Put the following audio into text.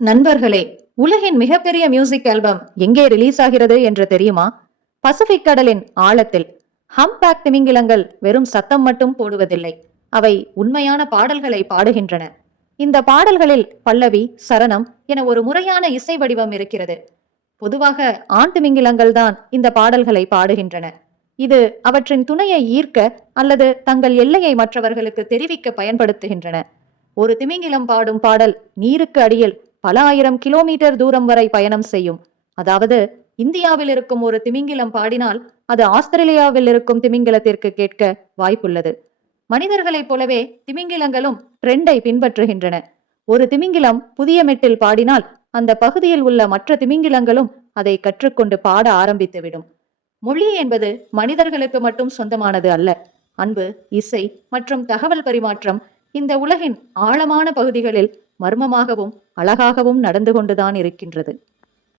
நண்பர்களே, உலகின் மிகப்பெரிய மியூசிக் ஆல்பம் எங்கே ரிலீஸ் ஆகிறது என்று தெரியுமா? பசிபிக் கடலின் ஆழத்தில். ஹம்பேக் திமிங்கிலங்கள் வெறும் சத்தம் மட்டும் போடுவதில்லை, அவை உண்மையான பாடல்களை பாடுகின்றன. இந்த பாடல்களில் பல்லவி, சரணம் என ஒரு முறையான இசை வடிவம் இருக்கிறது. பொதுவாக ஆண் திமிங்கிலங்கள் தான் இந்த பாடல்களை பாடுகின்றன. இது அவற்றின் துணையை ஈர்க்க அல்லது தங்கள் எல்லையை மற்றவர்களுக்கு தெரிவிக்க பயன்படுத்துகின்றன. ஒரு திமிங்கிலம் பாடும் பாடல் நீருக்கு அடியில் பல ஆயிரம் கிலோமீட்டர் தூரம் வரை பயணம் செய்யும். அதாவது இந்தியாவில் இருக்கும் ஒரு திமிங்கிலம் பாடினால் அது ஆஸ்திரேலியாவில் இருக்கும் திமிங்கிலத்திற்கு கேட்க வாய்ப்புள்ளது. மனிதர்களைப் போலவே திமிங்கிலங்களும் ட்ரெண்டை பின்பற்றுகின்றன. ஒரு திமிங்கிலம் புதிய மெட்டில் பாடினால் அந்த பகுதியில் உள்ள மற்ற திமிங்கிலங்களும் அதை கற்றுக்கொண்டு பாட ஆரம்பித்துவிடும். மொழி என்பது மனிதர்களுக்கு மட்டும் சொந்தமானது அல்ல. அன்பு, இசை மற்றும் தகவல் பரிமாற்றம் இந்த உலகின் ஆழமான பகுதிகளில் மர்மமாகவும் அழகாகவும் நடந்து கொண்டுதான் இருக்கின்றது.